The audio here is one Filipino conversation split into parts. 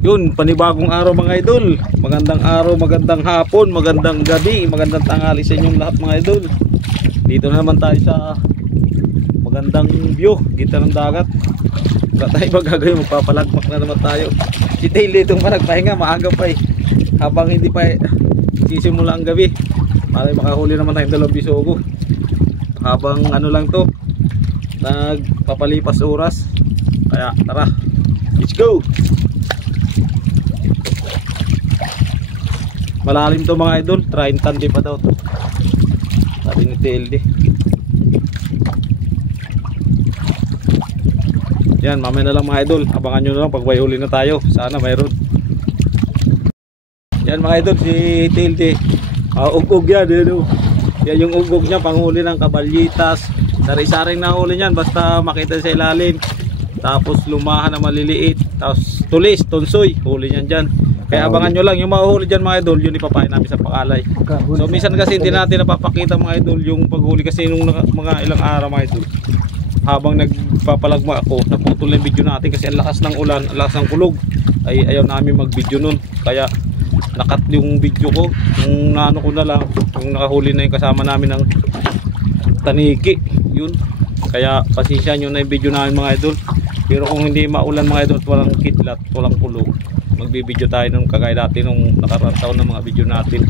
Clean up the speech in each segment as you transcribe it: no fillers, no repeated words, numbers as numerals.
Yun, panibagong araw mga idol. Magandang araw, magandang hapon, magandang gabi, magandang tanghali sa inyong lahat mga idol. Dito na naman tayo sa magandang view, gitna ng dagat. Wala tayo magagawin, magpapalagmak na naman tayo. Si Tail dito pa nagpahinga, maaga pa eh. Habang hindi pa sisimula ang gabi, para makahuli naman tayong 2 bisogo. Habang ano lang to, nagpapalipas oras. Kaya tara, let's go. Malalim to mga idol, 30 pa daw to, sabi ni TLD. Yan, mamaya na lang mga idol, abangan nyo na lang pag may huli na tayo. Sana mayroon. Yan mga idol, si TLD ug-ug yan, yun. Yan yung ug-ug niya, panghuli ng kabalyitas. Sari-saring nahuli niyan, basta makita sa ilalim. Tapos lumahan na maliliit, tapos tulis, tunsoy, huli niyan dyan. Kaya abangan nyo lang, yung mahuhuli dyan mga idol, yun ipapain namin sa pakalay. So minsan kasi hindi natin napapakita mga idol yung paghuli, kasi nung mga ilang araw mga idol, habang nagpapalagma ako, naputol yung video natin kasi ang lakas ng ulan, ang lakas ng kulog, ay ayaw namin mag video nun. Kaya nakat yung video ko, yung naano ko na lang, yung nakahuli na yung kasama namin ng taniki, yun. Kaya pasensya nyo na yung video namin mga idol. Pero kung hindi maulan mga idol at walang kidlat, walang kulog, magbibideo tayo nung kagaya dati nung nakaraang taon ng mga video natin.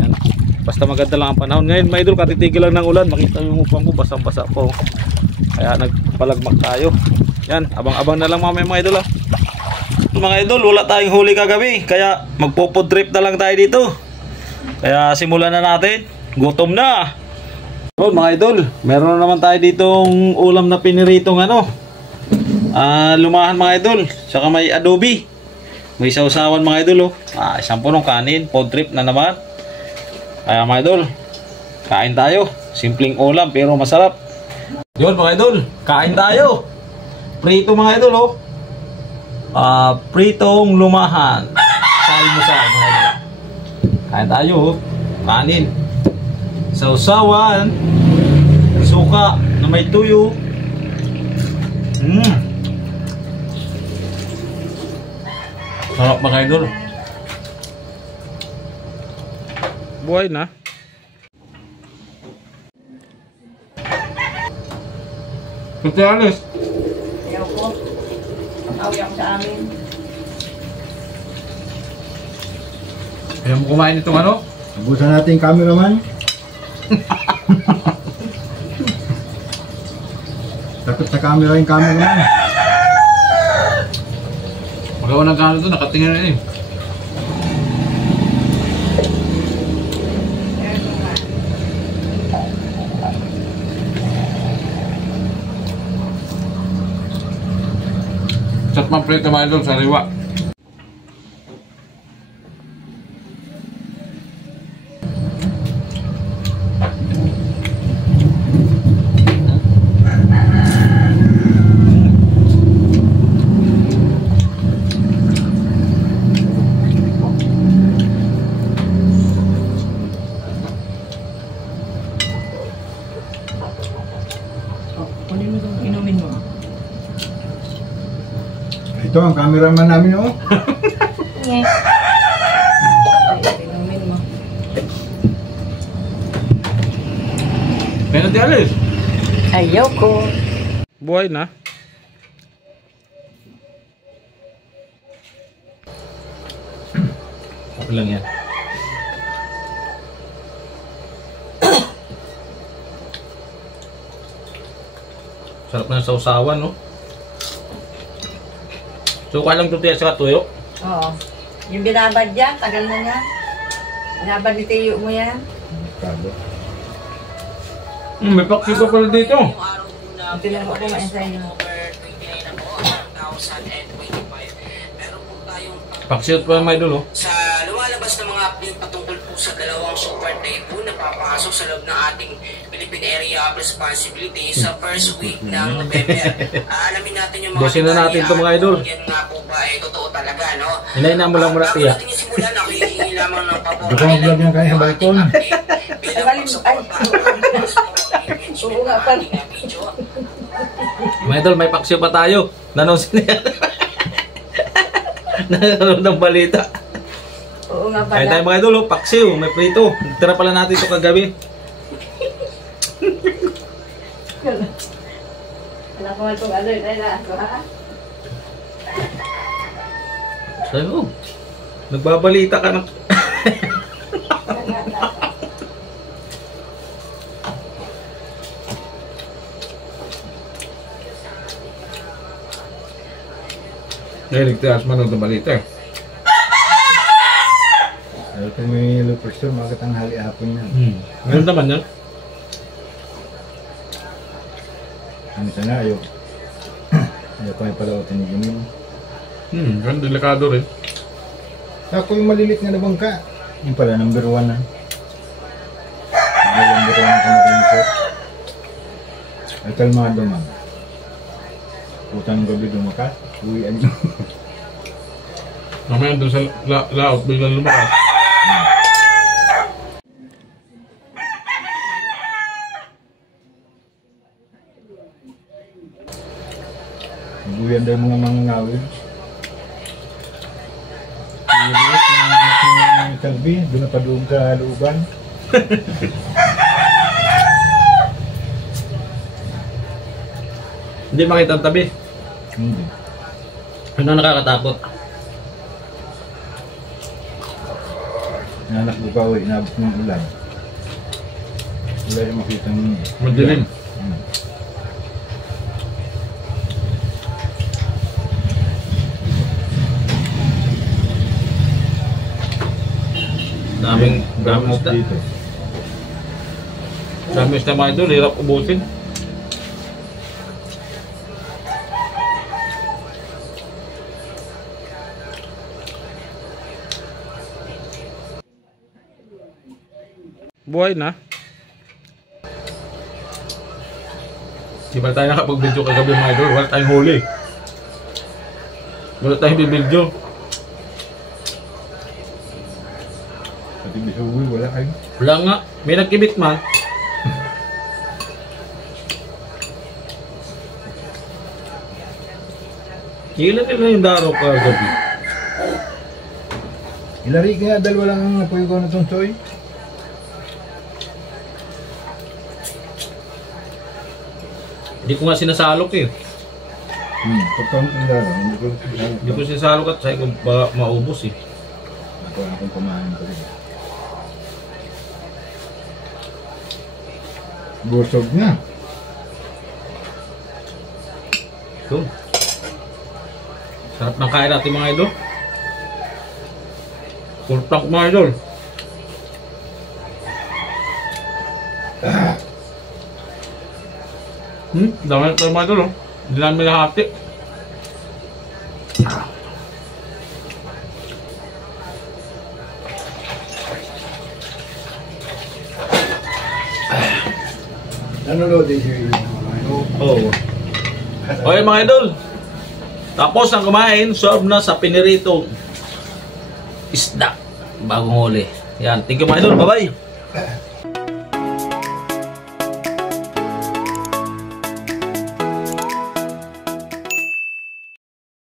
Yan. Basta maganda lang ang panahon. Ngayon mga idol, katitigil lang ng ulan. Makita yung upang ko, basang-basa po. Kaya nagpalagmak tayo. Yan, abang-abang na lang mga idol. Mga idol, wala tayong huli kagabi, kaya magpo-food trip na lang tayo dito. Kaya simulan na natin. Gutom na. So mga idol, meron na naman tayo ditong ulam na piniritong lumahan mga idol. Saka may adobe. May sausawan mga idol isang punong kanin, food trip na naman. Kaya mga idol, kain tayo. Simpleng ulam pero masarap. Yun mga idol, kain tayo. Prito mga idol pritong lumahan. Salmusal mga idol. Kain tayo kanin, sausawan, suka na may tuyo. Sarap mga idol. Buhay na. Kasi alis. Ayaw ko. Ayaw sa amin. Ayaw mo kumain itong ano? Ubusan natin yung cameraman. Takot sa camera yung cameraman. Magawa ng kano ito, nakatingin na Chat man prito mga idol, sariwa. Kunin mo itong inumin mo. Ito ang cameraman namin Yes. Ay, inumin mo. Meron di alis. Ayaw ko. Buhay na. Okay lang yan. Sarap na sa usawan, no? Suka lang ito sa tuyo. Oo. Yung binabad yan, tagal na yan. Binabad ni Tiyo mo yan. May paksi pa pala dito. Tinan mo kumain sa inyo. Paksiot pa may dulo. Sa lumalabas na mga update patungkol po sa dalawang super typhoon na papasok sa loob ng ating Philippine Area of Responsibility sa first week ng November. Alamin natin yung mga Bosin na natin ito mga idol. Yan nga po ba ay totoo talaga, no? Hinay na mo lang muna tiya. Bago natin yung simulan, nakihingi lamang ng pabor. Ito ang vlog niya kaya balkon. Bilang pagsuporta. Oo nga pala. Video. Mga idol, may paksyo pa tayo. Nanonood niya. Nanonood ng balita. Oo nga Kaya tayo pala. mga idol, paksyo, may prito. Tira pala natin ito kagabi. Anak ko itong ano, ako ha? Sayo, nagbabalita ka ng... Ngayon, nagtias manood ng balita eh. Ito may low pressure, makatanghali hapon yan. Ngayon naman yan. Ano sana, ayaw. Ayaw pa yung palawatan ni Jimmy. Ganun, delikado rin. Ako yung malilit nga na bangka. Yung pala, number 1 na. Number 1 na kamarin ko. Ay, kalmado man. Utang gabi dumakas. Uwian nyo. Mamaya doon sa laot, biglang lumakas. Uwian daw mga ngawin. Uwian yung salbi. Doon na pa doon sa looban. Hindi makita ang tabi. Hindi. Ano nakakatakot? Nanak ko pa, inabot ng ulan. Wala yung makita ng... Madilim. Daming isda. dito. Daming isda mga idol, hirap ubusin. Buhay na. Di ba tayo nakapag-video kagabi mga idol? Wala tayong huli. Wala tayong bibidyo. Pati bisuwi, wala kayo. Wala nga. May nagkibit man. Ilan nila yung daro kagabi? Ilari kaya dahil walang napuyo ko na itong soy. Hindi ko nga sinasalok eh. Pagkang tindara, hindi ko Hindi ko sinasalok at sa'yo ko ba maubos eh. Ako akong kumain ko rin. Busog na. Ito. Sarap ng kain natin mga idol. Full tank mga idol. Dami na tayo mga idol oh. Hindi namin nahati. Nanonood din siya yung Oo. Okay mga idol. Tapos ang kumain, serve na sa piniritong isda. Bagong huli. Yan. Thank you mga idol. Bye-bye.